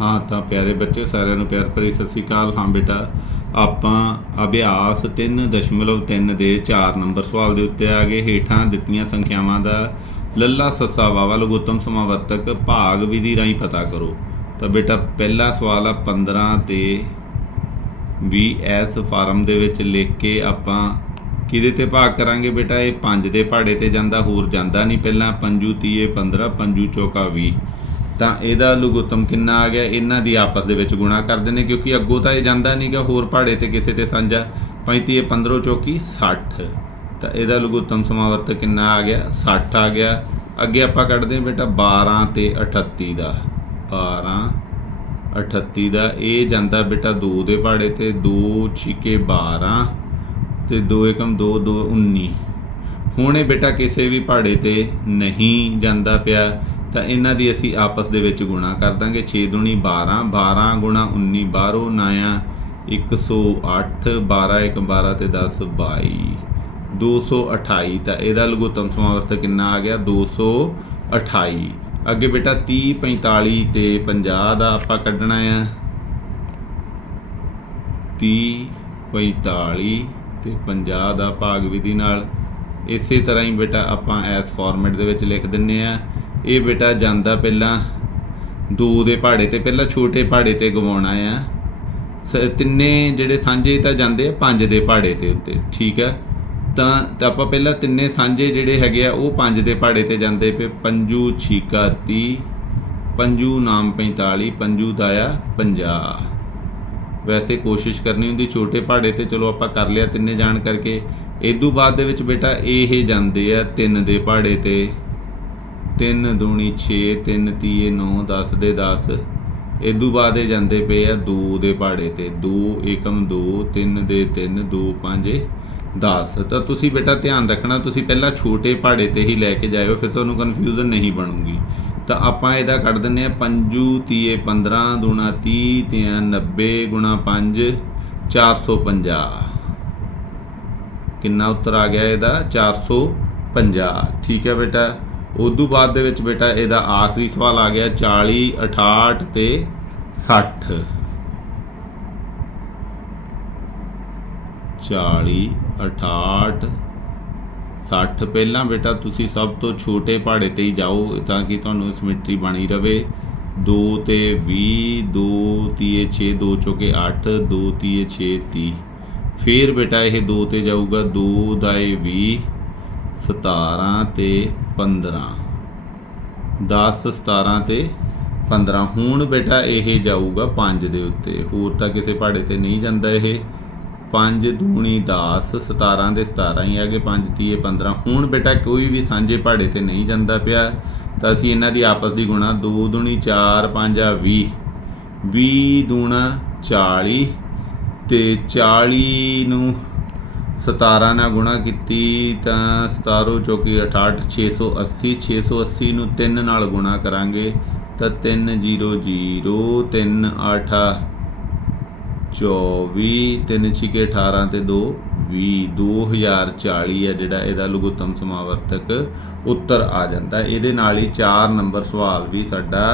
ਹਾਂ ਤਾਂ ਪਿਆਰੇ ਬੱਚੇ ਸਾਰਿਆਂ ਨੂੰ ਪਿਆਰ ਭਰੀ ਸਤਿ ਸ਼੍ਰੀ ਅਕਾਲ। ਹਾਂ ਬੇਟਾ, ਆਪਾਂ ਅਭਿਆਸ 3.3 ਦੇ 4 ਨੰਬਰ ਸਵਾਲ ਦੇ ਉੱਤੇ ਆ ਗਏ। ਹੇਠਾਂ ਦਿੱਤੀਆਂ ਸੰਖਿਆਵਾਂ ਦਾ ਲੱਲਾ ਸੱਸਾ ਵਾਵਾ ਲਘੁੱਤਮ ਸਮਾਵਰਤਕ ਭਾਗ ਵਿਧੀ ਰਾਹੀਂ ਪਤਾ ਕਰੋ। ਤਾਂ ਬੇਟਾ, ਪਹਿਲਾ ਸਵਾਲ ਆ 15 ਤੇ 20 ਐਸ ਫਾਰਮ ਦੇ ਵਿੱਚ ਲਿਖ ਕੇ ਆਪਾਂ ਕਿਹਦੇ ਤੇ ਭਾਗ ਕਰਾਂਗੇ ਬੇਟਾ? ਇਹ 5 ਦੇ ਪਹਾੜੇ ਤੇ ਜਾਂਦਾ, ਹੋਰ ਜਾਂਦਾ ਨਹੀਂ। ਪਹਿਲਾਂ ਪੰਜੂ ਤੀਏ 15 ਪੰਜੂ ਚੌਕਾ 20 ਤਾਂ ਇਹਦਾ ਲਘੁੱਤਮ ਕਿੰਨਾ ਆ ਗਿਆ? ਇਹਨਾਂ ਦੀ ਆਪਸ ਦੇ ਵਿੱਚ ਗੁਣਾ ਕਰ ਦਿੰਦੇ ਕਿਉਂਕਿ ਅੱਗੋਂ ਤਾਂ ਇਹ ਜਾਂਦਾ ਨਹੀਂਗਾ ਹੋਰ ਪਹਾੜੇ ਤੇ ਕਿਸੇ ਤੇ ਸਾਂਝਾ। 35 ਇਹ 15 ਚੌਕੀ 60 ਤਾਂ ਇਹਦਾ ਲਘੁੱਤਮ ਸਮਾਵਰਤ ਕਿੰਨਾ ਆ ਗਿਆ? 60 ਆ ਗਿਆ। ਅੱਗੇ ਆਪਾਂ ਕੱਢਦੇ ਹਾਂ ਬੇਟਾ 12 ਤੇ 38 ਦਾ। 12 38 ਦਾ, ਇਹ ਜਾਂਦਾ ਬੇਟਾ 2 ਦੇ ਪਹਾੜੇ ਤੇ 2 ਛਿਕੇ 12 ਤੇ 2 ਏਕਮ 2 2 19 ਹੁਣ ਇਹ ਬੇਟਾ ਕਿਸੇ ਵੀ ਪਹਾੜੇ ਤੇ ਨਹੀਂ ਜਾਂਦਾ ਪਿਆ। ਤਾਂ ਇਹਨਾਂ ਦੀ ਅਸੀਂ ਆਪਸ ਦੇ ਵਿੱਚ ਗੁਣਾ ਕਰ ਦਾਂਗੇ। 6 ਦੁਣੀ 12 12 ਗੁਣਾ 19 ਬਾਹਰੋਂ ਨਾਇਆ 108 12 1 12 ਤੇ 10 22 228 ਤਾਂ ਇਹਦਾ ਲਘੁੱਤਮ ਸਮਾਵਰਤ ਕਿੰਨਾ ਆ ਗਿਆ? 228 ਅੱਗੇ ਬੇਟਾ 30 45 ਤੇ 50 ਦਾ ਆਪਾਂ ਕੱਢਣਾ ਆ। 30 45 ਤੇ 50 ਦਾ ਭਾਗ ਵਿਧੀ ਨਾਲ। ਇਸੇ ਤਰ੍ਹਾਂ ਹੀ ਬੇਟਾ ਆਪਾਂ ਇਸ ਫਾਰਮੈਟ ਦੇ ਵਿੱਚ ਲਿਖ ਦਿੰਨੇ ਆ। ਇਹ ਬੇਟਾ ਜਾਂਦਾ ਪਹਿਲਾਂ ਦੋ ਦੇ ਪਹਾੜੇ ਤੇ, ਪਹਿਲਾਂ ਛੋਟੇ ਪਹਾੜੇ ਤੇ ਗਵਾਉਣਾ ਆ ਸ- ਤਿੰਨੇ ਜਿਹੜੇ ਸਾਂਝੇ ਤਾਂ ਜਾਂਦੇ ਆ, ਪੰਜ ਦੇ ਪਹਾੜੇ ਤੇ ਉੱਤੇ, ਠੀਕ ਆ? ਤਾਂ ਤਾਂ ਆਪਾਂ ਪਹਿਲਾਂ ਤਿੰਨੇ ਸਾਂਝੇ ਜਿਹੜੇ ਹੈਗੇ ਆ, ਉਹ ਪੰਜ ਦੇ ਪਹਾੜੇ ਤੇ ਜਾਂਦੇ ਪਏ। ਪੰਜੂ ਛੀਕਾ 30 ਪੰਜੂ ਨਾਮ 45 ਪੰਜੂ ਦਾਇਆ 50 ਵੈਸੇ ਕੋਸ਼ਿਸ਼ ਕਰਨੀ ਹੁੰਦੀ ਛੋਟੇ ਪਹਾੜੇ ਤੇ, ਚਲੋ ਆਪਾਂ ਕਰ ਲਿਆ ਤਿੰਨੇ ਜਾਣ ਕਰਕੇ। ਇਦੋਂ ਬਾਅਦ ਦੇ ਵਿੱਚ ਬੇਟਾ ਇਹ ਜਾਂਦੇ ਆ ਤਿੰਨ ਦੇ ਪਹਾੜੇ ਤੇ। 3 ਦੂਣੀ 6 3 ਤੀਏ 9 10 ਦੇ 10 ਇਦੋਂ ਬਾਅਦ ਇਹ ਜਾਂਦੇ ਪਏ ਆ 2 ਦੇ ਪਹਾੜੇ ਤੇ। 2 ਏਕਮ 2 3 ਦੇ 3 2 5 10 ਤਾਂ ਤੁਸੀਂ ਬੇਟਾ ਧਿਆਨ ਰੱਖਣਾ, ਤੁਸੀਂ ਪਹਿਲਾਂ ਛੋਟੇ ਪਹਾੜੇ ਤੇ ਹੀ ਲੈ ਕੇ ਜਾਇਓ, ਫਿਰ ਤੁਹਾਨੂੰ ਕਨਫਿਊਜ਼ਨ ਨਹੀਂ ਬਣੂਗੀ। ਤਾਂ ਆਪਾਂ ਇਹਦਾ ਕੱਢ ਦਿੰਨੇ ਆ ਪੰਜੂ, ਤੀਏ 15 ਦੂਣਾ 30 ਤੇ 90 ਗੁਣਾ 5 450 ਕਿੰਨਾ ਉੱਤਰ ਆ ਗਿਆ ਇਹਦਾ? 450 ਠੀਕ ਹੈ ਬੇਟਾ। ਉਦੋਂ ਬਾਅਦ ਦੇ ਵਿੱਚ ਬੇਟਾ ਇਹਦਾ ਆਖਰੀ ਸਵਾਲ ਆ ਗਿਆ 40 68 ਤੇ 60 40 68 60 ਪਹਿਲਾਂ ਬੇਟਾ ਤੁਸੀਂ ਸਭ ਤੋਂ ਛੋਟੇ ਪਹਾੜੇ ਤੇ ਹੀ ਜਾਓ ਤਾਂ ਕਿ ਤੁਹਾਨੂੰ ਸਿਮੈਟਰੀ ਬਣੀ ਰਵੇ। 2 ਤੇ 20 2 ਤੀਏ 6 2 ਚੌਕੇ 8 2 ਤੀਏ 6 30 ਫਿਰ ਬੇਟਾ ਇਹ 2 ਤੇ ਜਾਊਗਾ 2 ਦਾਏ 20 17 ਤੇ 15 10 17 ਤੇ 15 ਹੁਣ ਬੇਟਾ ਇਹ ਜਾਊਗਾ 5 ਦੇ ਉੱਤੇ। ਹੋਰ ਤਾਂ ਕਿਸੇ ਪਹਾੜੇ ਤੇ ਨਹੀਂ ਜਾਂਦਾ ਇਹ। 5 ਦੂਣੀ 10 17 ਦੇ 17 ਹੀ ਆਗੇ 5 ਤੀਏ 15 ਹੁਣ ਬੇਟਾ ਕੋਈ ਵੀ ਸਾਂਝੇ ਪਹਾੜੇ ਤੇ ਨਹੀਂ ਜਾਂਦਾ ਪਿਆ। ਤਾਂ ਅਸੀਂ ਇਹਨਾਂ ਦੀ ਆਪਸ ਦੀ ਗੁਣਾ 2 ਦੂਣੀ 4 5 ਆ 20 20 ਦੂਣਾ 40 ਤੇ 40 ਨੂੰ 17 ਨਾਲ ਗੁਣਾ ਕੀਤੀ ਤਾਂ 17 ਚੌਕੀ 68 680 680 ਨੂੰ 3 ਨਾਲ ਗੁਣਾ ਕਰਾਂਗੇ ਤਾਂ 3 0 0 3 8 24 3 ਛਿਕੇ 18 ਤੇ 2 20 2040 ਹੈ ਜਿਹੜਾ ਇਹਦਾ ਲਘੁੱਤਮ ਸਮਾਵਰਤਕ ਉੱਤਰ ਆ ਜਾਂਦਾ। ਇਹਦੇ ਨਾਲ ਹੀ 4 ਨੰਬਰ ਸਵਾਲ ਵੀ ਸਾਡਾ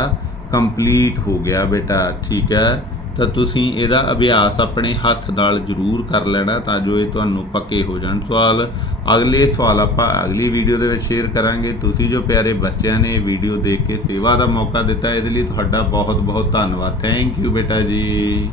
ਕੰਪਲੀਟ ਹੋ ਗਿਆ ਬੇਟਾ, ਠੀਕ ਹੈ? ਤਾਂ ਤੁਸੀਂ ਇਹਦਾ ਅਭਿਆਸ ਆਪਣੇ ਹੱਥ ਨਾਲ ਜ਼ਰੂਰ ਕਰ ਲੈਣਾ ਤਾਂ ਜੋ ਇਹ ਤੁਹਾਨੂੰ ਪੱਕੇ ਹੋ ਜਾਣ। ਸਵਾਲ, ਅਗਲੇ ਸਵਾਲ ਆਪਾਂ ਅਗਲੀ ਵੀਡੀਓ ਦੇ ਵਿੱਚ ਸ਼ੇਅਰ ਕਰਾਂਗੇ। ਤੁਸੀਂ ਜੋ ਪਿਆਰੇ ਬੱਚਿਆਂ ਨੇ ਵੀਡੀਓ ਦੇਖ ਕੇ ਸੇਵਾ ਦਾ ਮੌਕਾ ਦਿੱਤਾ, ਇਹਦੇ ਲਈ ਤੁਹਾਡਾ ਬਹੁਤ ਬਹੁਤ ਧੰਨਵਾਦ। ਥੈਂਕ ਯੂ ਬੇਟਾ ਜੀ।